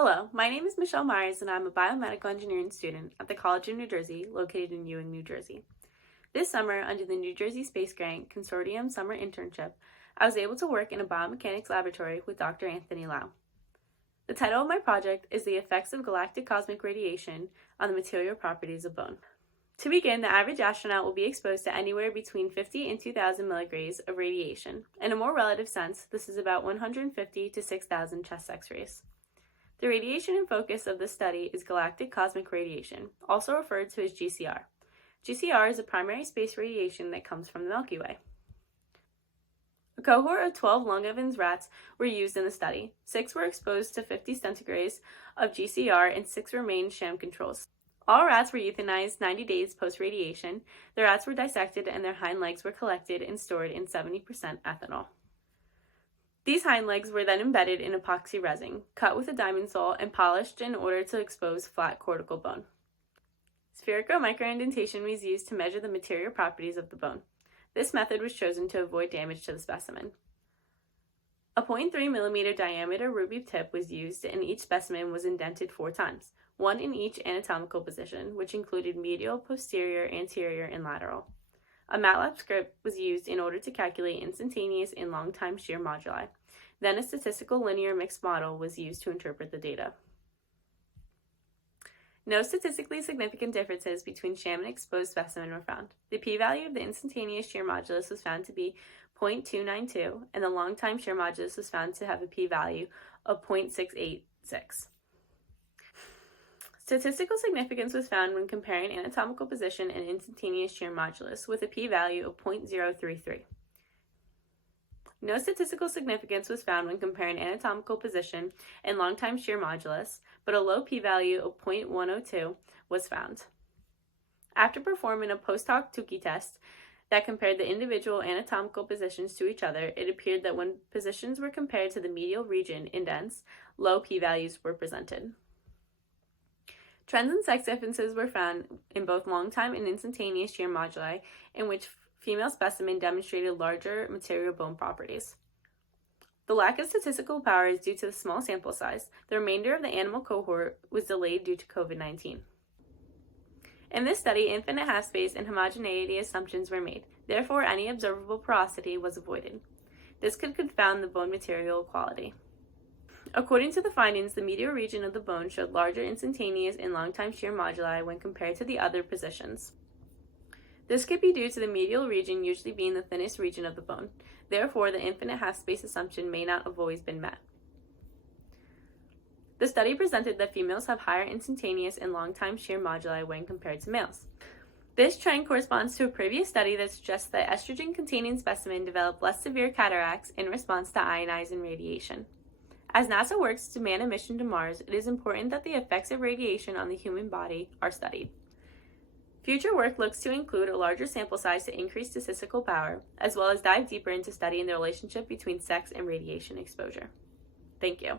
Hello, my name is Michelle Meyers and I'm a biomedical engineering student at the College of New Jersey located in Ewing, New Jersey. This summer, under the New Jersey Space Grant Consortium Summer Internship, I was able to work in a biomechanics laboratory with Dr. Anthony Lau. The title of my project is The Effects of Galactic Cosmic Radiation on the Material Properties of Bone. To begin, the average astronaut will be exposed to anywhere between 50 and 2,000 milligrays of radiation. In a more relative sense, this is about 150 to 6,000 chest X-rays. The radiation in focus of this study is galactic cosmic radiation, also referred to as GCR. GCR is a primary space radiation that comes from the Milky Way. A cohort of 12 Long Evans rats were used in the study. 6 were exposed to 50 centigrays of GCR and 6 remained sham controls. All rats were euthanized 90 days post-radiation. The rats were dissected and their hind legs were collected and stored in 70% ethanol. These hind legs were then embedded in epoxy resin, cut with a diamond saw, and polished in order to expose flat cortical bone. Spherical microindentation was used to measure the material properties of the bone. This method was chosen to avoid damage to the specimen. A 0.3 mm diameter ruby tip was used and each specimen was indented 4 times, one in each anatomical position, which included medial, posterior, anterior, and lateral. A MATLAB script was used in order to calculate instantaneous and long-time shear moduli. Then a statistical linear mixed model was used to interpret the data. No statistically significant differences between sham and exposed specimen were found. The p-value of the instantaneous shear modulus was found to be 0.292, and the long-time shear modulus was found to have a p-value of 0.686. Statistical significance was found when comparing anatomical position and instantaneous shear modulus with a p-value of 0.033. No statistical significance was found when comparing anatomical position and long-time shear modulus, but a low p-value of 0.102 was found. After performing a post-hoc Tukey test that compared the individual anatomical positions to each other, it appeared that when positions were compared to the medial region indents, low p-values were presented. Trends in sex differences were found in both long-time and instantaneous shear moduli, in which female specimen demonstrated larger material bone properties. The lack of statistical power is due to the small sample size. The remainder of the animal cohort was delayed due to COVID-19. In this study, infinite half-space and homogeneity assumptions were made. Therefore, any observable porosity was avoided. This could confound the bone material quality. According to the findings, the medial region of the bone showed larger instantaneous and long-time shear moduli when compared to the other positions. This could be due to the medial region usually being the thinnest region of the bone. Therefore, the infinite half-space assumption may not have always been met. The study presented that females have higher instantaneous and long-time shear moduli when compared to males. This trend corresponds to a previous study that suggests that estrogen-containing specimens develop less severe cataracts in response to ionizing radiation. As NASA works to man a mission to Mars, it is important that the effects of radiation on the human body are studied. Future work looks to include a larger sample size to increase statistical power, as well as dive deeper into studying the relationship between sex and radiation exposure. Thank you.